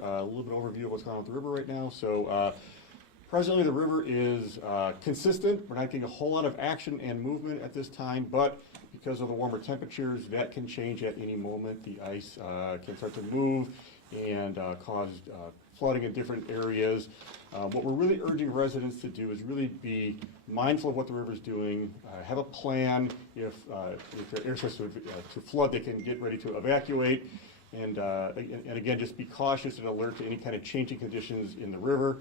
A little bit overview of what's going on with the river right now. So presently the river is consistent. We're not getting a whole lot of action and movement at this time, but because of the warmer temperatures, that can change at any moment. The ice can start to move and cause flooding in different areas. What we're really urging residents to do is really be mindful of what the river is doing, have a plan. If their area starts to flood, they can get ready to evacuate. And again, just be cautious and alert to any kind of changing conditions in the river.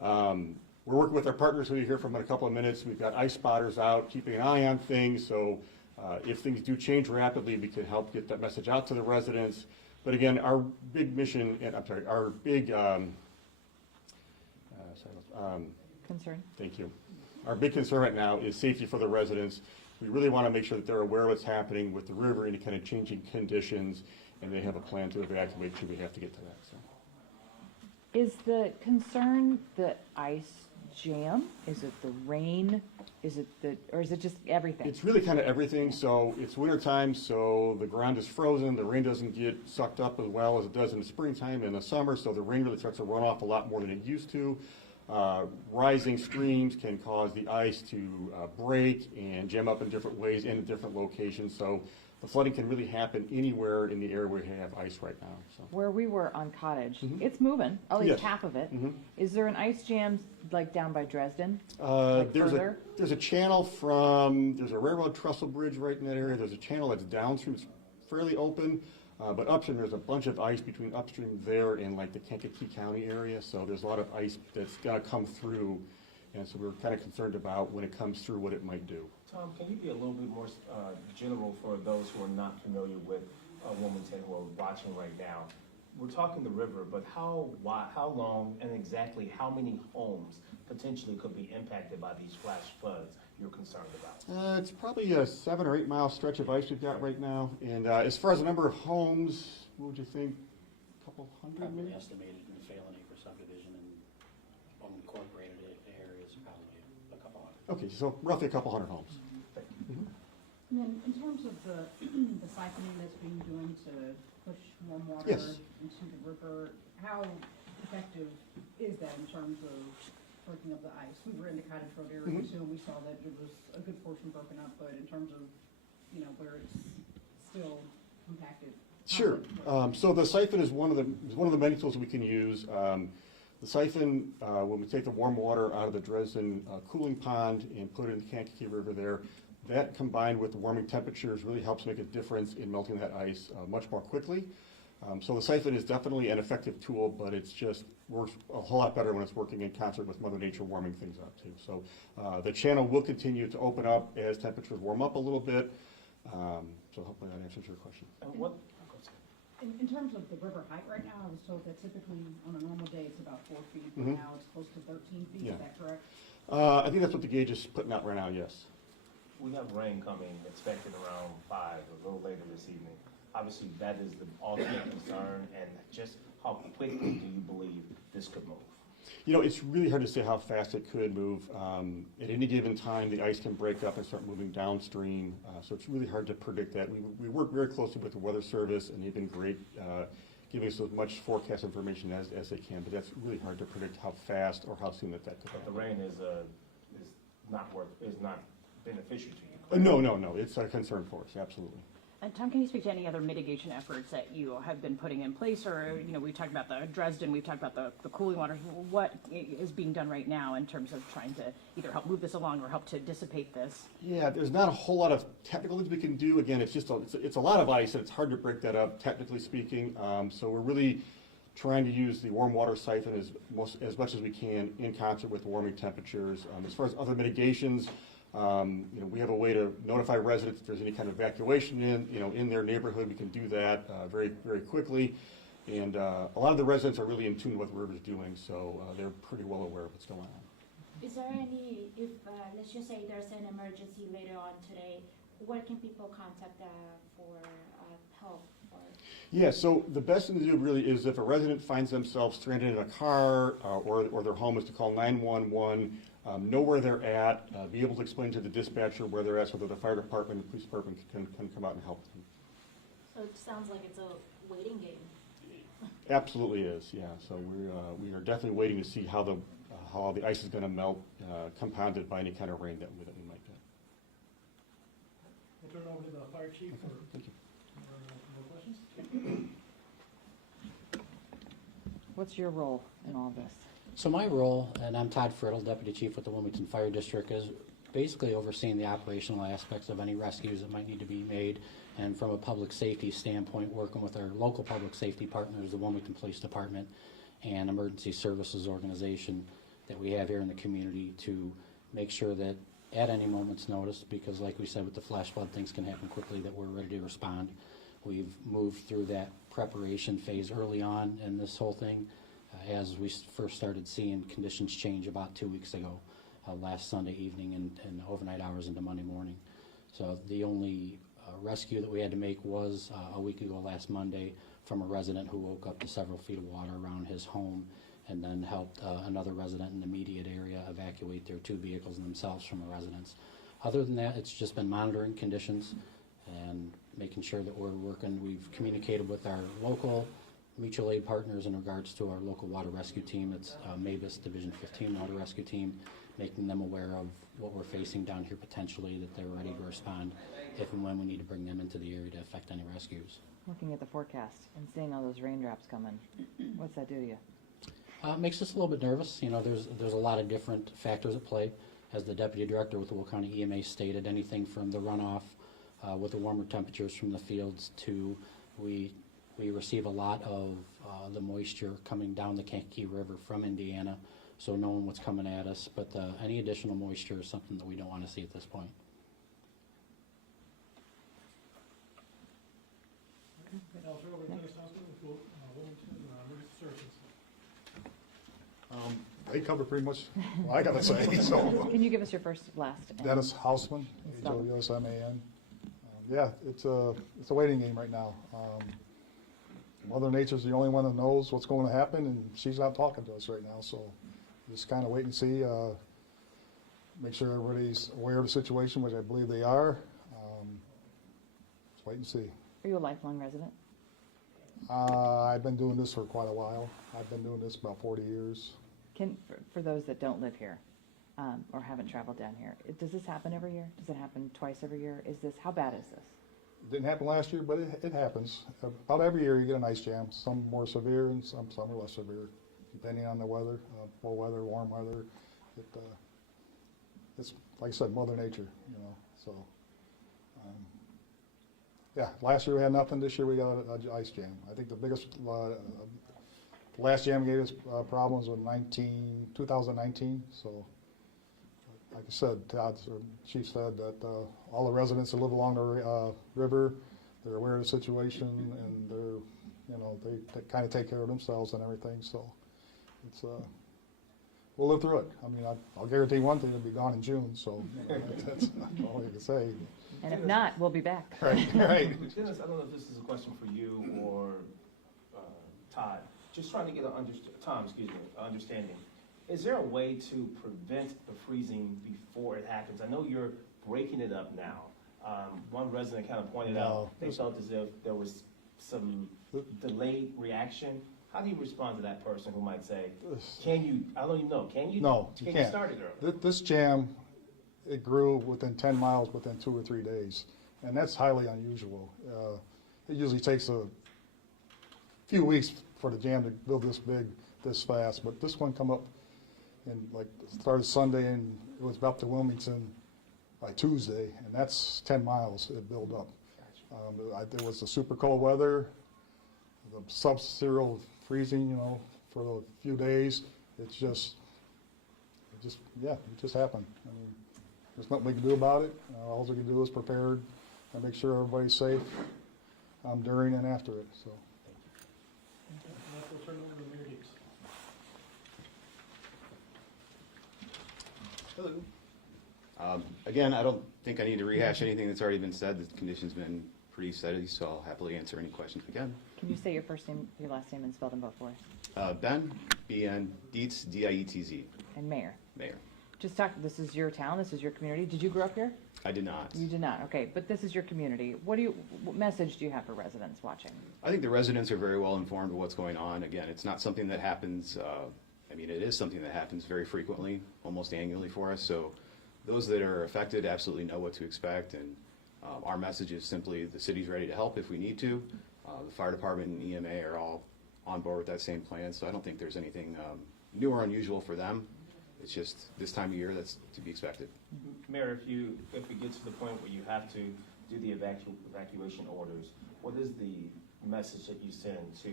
We're working with our partners who you'll hear from in a couple of minutes. We've got ice spotters out, keeping an eye on things. So if things do change rapidly, we can help get that message out to the residents. But again, our big mission, our big concern. Thank you. Our big concern right now is safety for the residents. We really want to make sure that they're aware of what's happening with the river, any kind of changing conditions, and they have a plan to evacuate should we have to get to that. So. Is the concern the ice jam? Is it the rain? Is it or is it just everything? It's really kind of everything. So it's winter time, so the ground is frozen. The rain doesn't get sucked up as well as it does in the springtime and the summer. So the rain really starts to run off a lot more than it used to. Rising streams can cause the ice to break and jam up in different ways and in different locations. So the flooding can really happen anywhere in the area where we have ice right now. So. Where we were on Cottage, it's moving, at least half of it. Is there an ice jam like down by Dresden? There's a channel there's a railroad trestle bridge right in that area. There's a channel that's downstream. It's fairly open, but upstream there's a bunch of ice between upstream there and like the Kankakee County area. So there's a lot of ice that's going to come through. And so we're kind of concerned about when it comes through what it might do. Tom, can you be a little bit more general for those who are not familiar with Wilmington who are watching right now? We're talking the river, but how long, and exactly how many homes potentially could be impacted by these flash floods you're concerned about? It's probably a 7 or 8 mile stretch of ice we've got right now. And as far as the number of homes, what would you think? A couple hundred Probably maybe? estimated in the Phelan acre subdivision and unincorporated areas, probably a couple hundred. Okay, so roughly a couple hundred homes. And then in terms of the siphoning that's being doing to push warm water into the river, how effective is that in terms of breaking up the ice? We were in the Cottage Road area too, and we saw that it was a good portion broken up, but in terms of, where it's still compacted. Sure. So the siphon is one of the many tools we can use. The siphon, when we take the warm water out of the Dresden cooling pond and put it in the Kankakee River there, that combined with the warming temperatures really helps make a difference in melting that ice much more quickly. So the siphon is definitely an effective tool, but it's just works a whole lot better when it's working in concert with Mother Nature warming things up too. So the channel will continue to open up as temperatures warm up a little bit. So hopefully that answers your question. In terms of the river height right now, I was told that typically on a normal day it's about 4 feet, but now it's close to 13 feet, is that correct? I think that's what the gauge is putting out right now, yes. We have rain coming, expected around 5, a little later this evening. Obviously, that is the ultimate concern, and just how quickly do you believe this could move? It's really hard to say how fast it could move. At any given time, the ice can break up and start moving downstream, so it's really hard to predict that. We work very closely with the Weather Service, and they've been great giving us as much forecast information as they can, but that's really hard to predict how fast or how soon that could happen. But the rain is not beneficial to you. No. It's a concern for us, absolutely. And Tom, can you speak to any other mitigation efforts that you have been putting in place? Or, we talked about the Dresden, we've talked about the cooling water. What is being done right now in terms of trying to either help move this along or help to dissipate this? Yeah, there's not a whole lot of technical things we can do. Again, it's just it's a lot of ice, and it's hard to break that up, technically speaking. So we're really trying to use the warm water siphon as much as we can in concert with warming temperatures. As far as other mitigations, we have a way to notify residents if there's any kind of evacuation in their neighborhood. We can do that very, very quickly. And a lot of the residents are really in tune with what the river's doing, so they're pretty well aware of what's going on. Is there any, if let's just say there's an emergency later on today, what can people contact for help? Yeah, so the best thing to do really is if a resident finds themselves stranded in a car or their home is to call 911. Know where they're at, be able to explain to the dispatcher where they're at so that the fire department and police department can come out and help them. So it sounds like it's a waiting game. Absolutely is, yeah. So we are definitely waiting to see how the ice is going to melt, compounded by any kind of rain that we might get. We'll turn it over to the fire chief for Thank you. more questions. What's your role in all this? So my role, and I'm Todd Friddle, Deputy Chief with the Wilmington Fire District, is basically overseeing the operational aspects of any rescues that might need to be made, and from a public safety standpoint, working with our local public safety partners, the Wilmington Police Department and Emergency Services Organization that we have here in the community, to make sure that at any moment's notice, because like we said with the flash flood, things can happen quickly, that we're ready to respond. We've moved through that preparation phase early on in this whole thing, as we first started seeing conditions change about 2 weeks ago, last Sunday evening and overnight hours into Monday morning. So the only rescue that we had to make was a week ago last Monday from a resident who woke up to several feet of water around his home, and then helped another resident in the immediate area evacuate their 2 vehicles and themselves from a residence. Other than that, it's just been monitoring conditions and making sure that we're working. We've communicated with our local mutual aid partners in regards to our local water rescue team. It's Mavis Division 15 Water Rescue Team, making them aware of what we're facing down here potentially, that they're ready to respond if and when we need to bring them into the area to effect any rescues. Looking at the forecast and seeing all those raindrops coming, what's that do to you? It makes us a little bit nervous. You know, there's a lot of different factors at play. As the Deputy Director with the Will County EMA stated, anything from the runoff with the warmer temperatures from the fields to we receive a lot of the moisture coming down the Kankakee River from Indiana, so knowing what's coming at us. But any additional moisture is something that we don't want to see at this point. Okay, I'll turn it over to Dennis Hoskins with Wilmington Emergency Services. They cover pretty much what I gotta say, so. Can you give us your first, last? and- Dennis Hausman, Spell it. H-O-U-S-M-A-N. Yeah, it's a waiting game right now. Mother Nature's the only one that knows what's going to happen, and she's not talking to us right now, so just kind of wait and see. Make sure everybody's aware of the situation, which I believe they are. Just wait and see. Are you a lifelong resident? I've been doing this for quite a while. I've been doing this about 40 years. For those that don't live here, or haven't traveled down here, does this happen every year? Does it happen twice every year? How bad is this? It didn't happen last year, but it happens. About every year you get an ice jam, some more severe and some are less severe, depending on the weather, cold weather, warm weather. It's, like I said, Mother Nature, you know, so. Yeah, last year we had nothing, this year we got an ice jam. I think the biggest, last jam gave us problems with 2019, so. Like I said, Chief said that all the residents that live along the river, they're aware of the situation, and they kind of take care of themselves and everything. So it's we'll live through it. I mean, I'll guarantee one thing: it'll be gone in June. So that's all I can say. And if not, we'll be back. Right, right. Dennis, I don't know if this is a question for you or Todd. Just trying to get understanding. Is there a way to prevent the freezing before it happens? I know you're breaking it up now. One resident kind of pointed out they felt as if there was some delayed reaction. How do you respond to that person who might say, can you, I don't even know, can you? No, you can can't. You start it early? This jam, it grew within 10 miles within 2 or 3 days, and that's highly unusual. It usually takes a few weeks for the jam to build this big, this fast, but this one come up and like started Sunday, and it was up to Wilmington by Tuesday, and that's 10 miles it built up. There was the super cold weather, the sub-zero freezing, you know, for a few days. It just happened. I mean, there's nothing we can do about it. All we can do is prepare and make sure everybody's safe during and after it. So. We'll turn it over to Mayor Hicks. Hello. Again, I don't think I need to rehash anything that's already been said. The condition's been pretty steady, so I'll happily answer any questions again. Can you say your first name, your last name, and spell them both for us? Ben, B-N, Dietz, D-I-E-T-Z, And Mayor. Mayor. Just talk, this is your town, this is your community. Did you grow up here? I did not. You did not, okay, but this is your community. What message do you have for residents watching? I think the residents are very well informed of what's going on. Again, it's not something that happens, I mean, it is something that happens very frequently, almost annually for us. So those that are affected absolutely know what to expect. And our message is simply the city's ready to help if we need to. The fire department and EMA are all on board with that same plan. So I don't think there's anything new or unusual for them. It's just this time of year that's to be expected. Mayor, if we get to the point where you have to do the evacuation orders, what is the message that you send to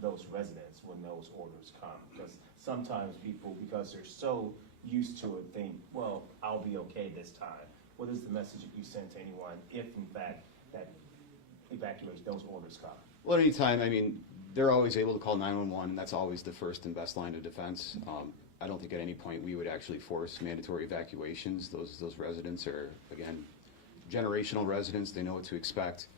those residents when those orders come? Because sometimes people, because they're so used to it, think, well, I'll be okay this time. What is the message that you send to anyone if, in fact, that evacuation, those orders come? Well, anytime, I mean, they're always able to call 911, and that's always the first and best line of defense. I don't think at any point we would actually force mandatory evacuations. Those residents are, again, generational residents. They know what to expect.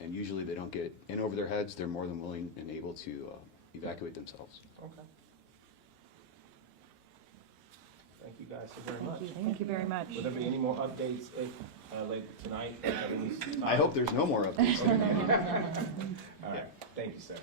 And usually they don't get in over their heads. They're more than willing and able to evacuate themselves. Okay. Thank you guys so very much. Thank you very much. Will there be any more updates later tonight? I hope there's no more updates. All right. Thank you, sir.